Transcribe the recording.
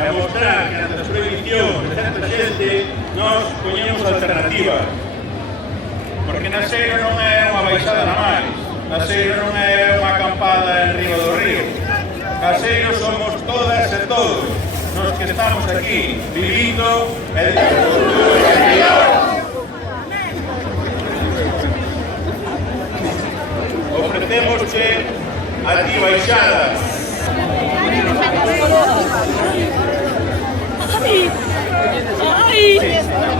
e a mostrar que ante as prohibicións de certa xente nós poñemos alternativas. Porque Naseiro non é unha baixada na máis, Naseiro non é unha acampada en riba do río. Naseiro somos todas e todos nos que estamos aquí vivindo e ofrecémosche a ti baixada. Ai! Ai!